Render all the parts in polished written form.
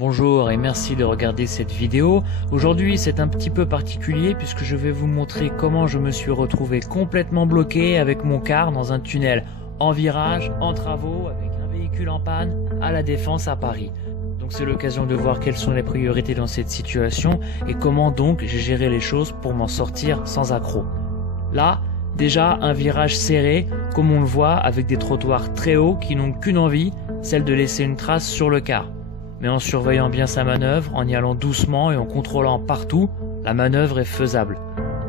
Bonjour et merci de regarder cette vidéo. Aujourd'hui c'est un petit peu particulier puisque je vais vous montrer comment je me suis retrouvé complètement bloqué avec mon car dans un tunnel en virage, en travaux, avec un véhicule en panne à La Défense à Paris. Donc c'est l'occasion de voir quelles sont les priorités dans cette situation et comment donc j'ai géré les choses pour m'en sortir sans accroc. Là, déjà un virage serré, comme on le voit, avec des trottoirs très hauts qui n'ont qu'une envie, celle de laisser une trace sur le car. Mais en surveillant bien sa manœuvre, en y allant doucement et en contrôlant partout, la manœuvre est faisable.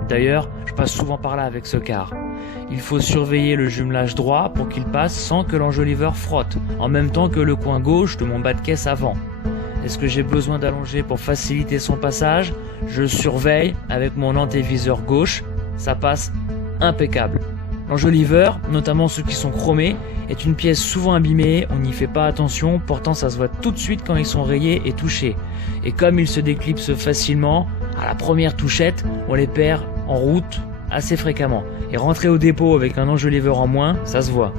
D'ailleurs, je passe souvent par là avec ce car. Il faut surveiller le jumelage droit pour qu'il passe sans que l'enjoliveur frotte, en même temps que le coin gauche de mon bas de caisse avant. Est-ce que j'ai besoin d'allonger pour faciliter son passage? Je surveille avec mon antéviseur gauche, ça passe impeccable. L'enjoliveur, notamment ceux qui sont chromés, est une pièce souvent abîmée, on n'y fait pas attention, pourtant ça se voit tout de suite quand ils sont rayés et touchés. Et comme ils se déclipsent facilement, à la première touchette, on les perd en route assez fréquemment. Et rentrer au dépôt avec un enjoliveur en moins, ça se voit.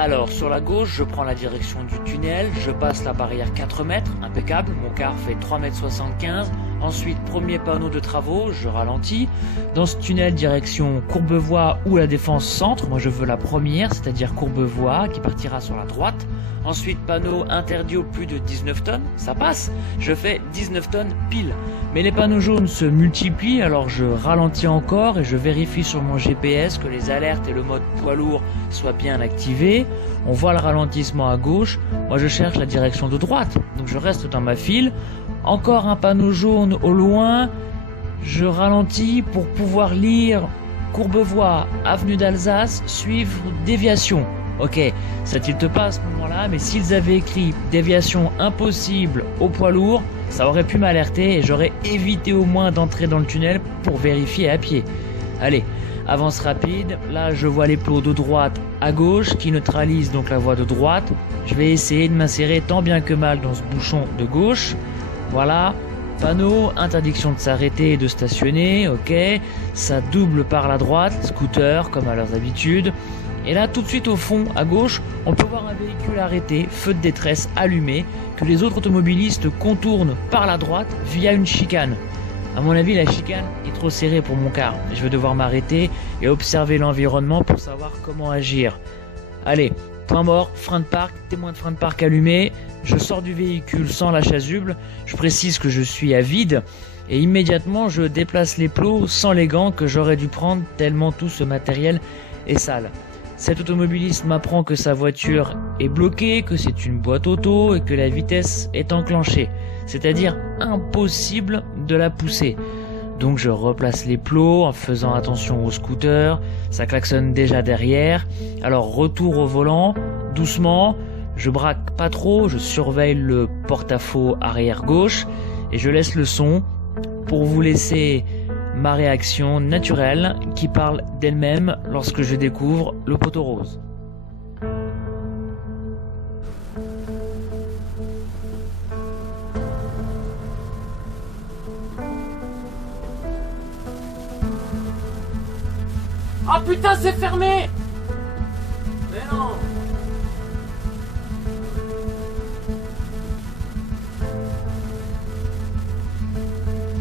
Alors sur la gauche, je prends la direction du tunnel, je passe la barrière 4 mètres, impeccable, mon car fait 3,75 m. Ensuite, premier panneau de travaux, je ralentis. Dans ce tunnel, direction Courbevoie ou La Défense Centre, moi je veux la première, c'est-à-dire Courbevoie, qui partira sur la droite. Ensuite, panneau interdit au plus de 19 tonnes, ça passe, je fais 19 tonnes pile. Mais les panneaux jaunes se multiplient, alors je ralentis encore et je vérifie sur mon GPS que les alertes et le mode poids lourd soient bien activés. On voit le ralentissement à gauche, moi je cherche la direction de droite, donc je reste dans ma file. Encore un panneau jaune au loin, je ralentis pour pouvoir lire Courbevoie, avenue d'Alsace, suivre déviation. Ok, ça tilte pas à ce moment-là, mais s'ils avaient écrit déviation impossible au poids lourd, ça aurait pu m'alerter et j'aurais évité au moins d'entrer dans le tunnel pour vérifier à pied. Allez, avance rapide, là je vois les plots de droite à gauche qui neutralisent donc la voie de droite. Je vais essayer de m'insérer tant bien que mal dans ce bouchon de gauche. Voilà, panneau, interdiction de s'arrêter et de stationner, ok, ça double par la droite, scooter comme à leurs habitudes. Et là tout de suite au fond à gauche, on peut voir un véhicule arrêté, feu de détresse allumé, que les autres automobilistes contournent par la droite via une chicane. À mon avis, la chicane est trop serrée pour mon car. Je vais devoir m'arrêter et observer l'environnement pour savoir comment agir. Allez, point mort, frein de parc, témoin de frein de parc allumé. Je sors du véhicule sans la chasuble. Je précise que je suis à vide. Et immédiatement, je déplace les plots sans les gants que j'aurais dû prendre tellement tout ce matériel est sale. Cet automobiliste m'apprend que sa voiture est bloquée, que c'est une boîte auto et que la vitesse est enclenchée. C'est-à-dire impossible de la pousser. Donc je replace les plots en faisant attention au scooter, ça klaxonne déjà derrière. Alors retour au volant, doucement, je braque pas trop, je surveille le porte-à-faux arrière gauche et je laisse le son pour vous laisser ma réaction naturelle qui parle d'elle-même lorsque je découvre le poteau rose. Ah putain, c'est fermé! Mais non!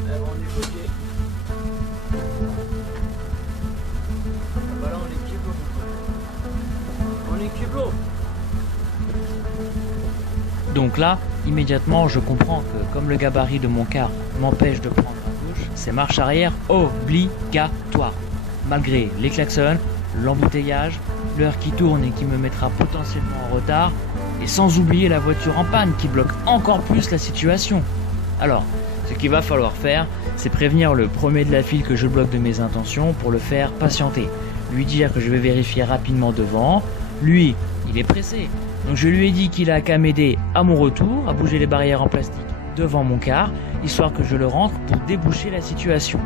Eh bon, on est bloqué. Ah bah là, on est cublo. On est cublo. Donc là, immédiatement, je comprends que comme le gabarit de mon car m'empêche de prendre à gauche, c'est marche arrière obligatoire. Malgré les klaxons, l'embouteillage, l'heure qui tourne et qui me mettra potentiellement en retard, et sans oublier la voiture en panne qui bloque encore plus la situation. Alors, ce qu'il va falloir faire, c'est prévenir le premier de la file que je bloque de mes intentions pour le faire patienter. Lui dire que je vais vérifier rapidement devant. Lui, il est pressé. Donc je lui ai dit qu'il a qu'à m'aider à mon retour, à bouger les barrières en plastique devant mon car, histoire que je le rentre pour déboucher la situation.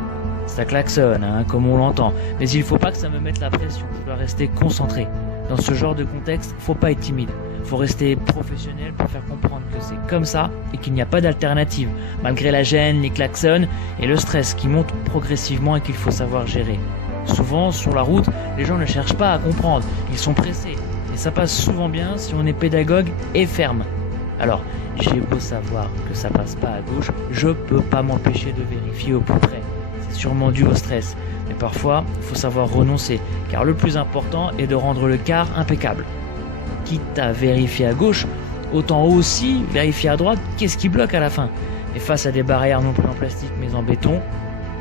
Ça klaxonne, hein, comme on l'entend, mais il faut pas que ça me mette la pression, je dois rester concentré. Dans ce genre de contexte, faut pas être timide, faut rester professionnel pour faire comprendre que c'est comme ça et qu'il n'y a pas d'alternative, malgré la gêne, les klaxons et le stress qui monte progressivement et qu'il faut savoir gérer. Souvent, sur la route, les gens ne cherchent pas à comprendre, ils sont pressés, et ça passe souvent bien si on est pédagogue et ferme. Alors, j'ai beau savoir que ça passe pas à gauche, je peux pas m'empêcher de vérifier au plus près. C'est sûrement dû au stress. Mais parfois, il faut savoir renoncer, car le plus important est de rendre le quart impeccable. Quitte à vérifier à gauche, autant aussi vérifier à droite qu'est-ce qui bloque à la fin. Et face à des barrières non plus en plastique mais en béton,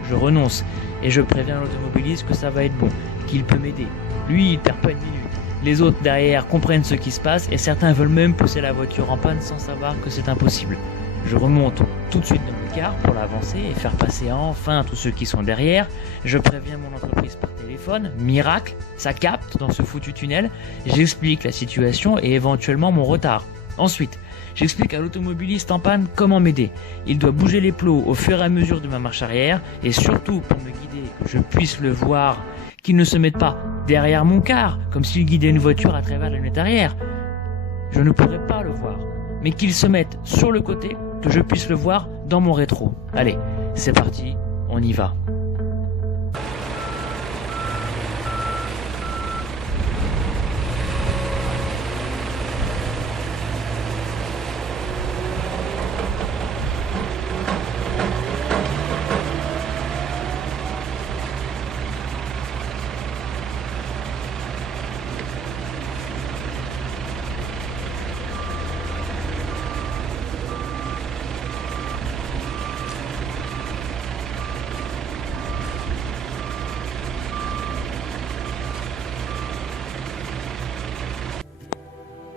je renonce et je préviens l'automobiliste que ça va être bon, qu'il peut m'aider. Lui, il perd pas une minute. Les autres derrière comprennent ce qui se passe et certains veulent même pousser la voiture en panne sans savoir que c'est impossible. Je remonte tout de suite dans le car pour l'avancer et faire passer enfin tous ceux qui sont derrière. Je préviens mon entreprise par téléphone, miracle, ça capte dans ce foutu tunnel. J'explique la situation et éventuellement mon retard. Ensuite, j'explique à l'automobiliste en panne comment m'aider. Il doit bouger les plots au fur et à mesure de ma marche arrière et surtout pour me guider, que je puisse le voir, qu'il ne se mette pas derrière mon car comme s'il guidait une voiture à travers la lunette arrière. Je ne pourrais pas le voir, mais qu'il se mette sur le côté, que je puisse le voir dans mon rétro. Allez, c'est parti, on y va.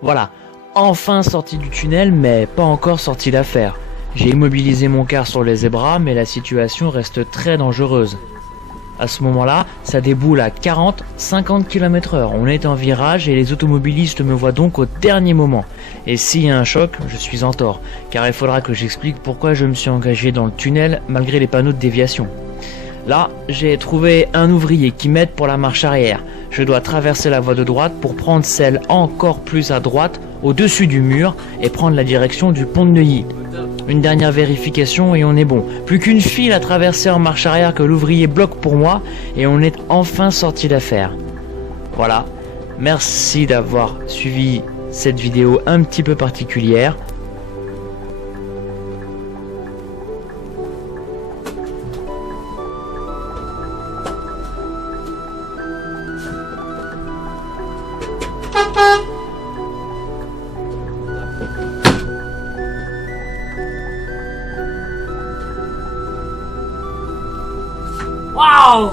Voilà, enfin sorti du tunnel, mais pas encore sorti d'affaire. J'ai immobilisé mon car sur les zébras, mais la situation reste très dangereuse. À ce moment-là, ça déboule à 40-50 km/h. On est en virage et les automobilistes me voient donc au dernier moment. Et s'il y a un choc, je suis en tort, car il faudra que j'explique pourquoi je me suis engagé dans le tunnel malgré les panneaux de déviation. Là, j'ai trouvé un ouvrier qui m'aide pour la marche arrière. Je dois traverser la voie de droite pour prendre celle encore plus à droite, au-dessus du mur, et prendre la direction du pont de Neuilly. Une dernière vérification et on est bon. Plus qu'une file à traverser en marche arrière que l'ouvrier bloque pour moi, et on est enfin sorti d'affaire. Voilà, merci d'avoir suivi cette vidéo un petit peu particulière. Wow!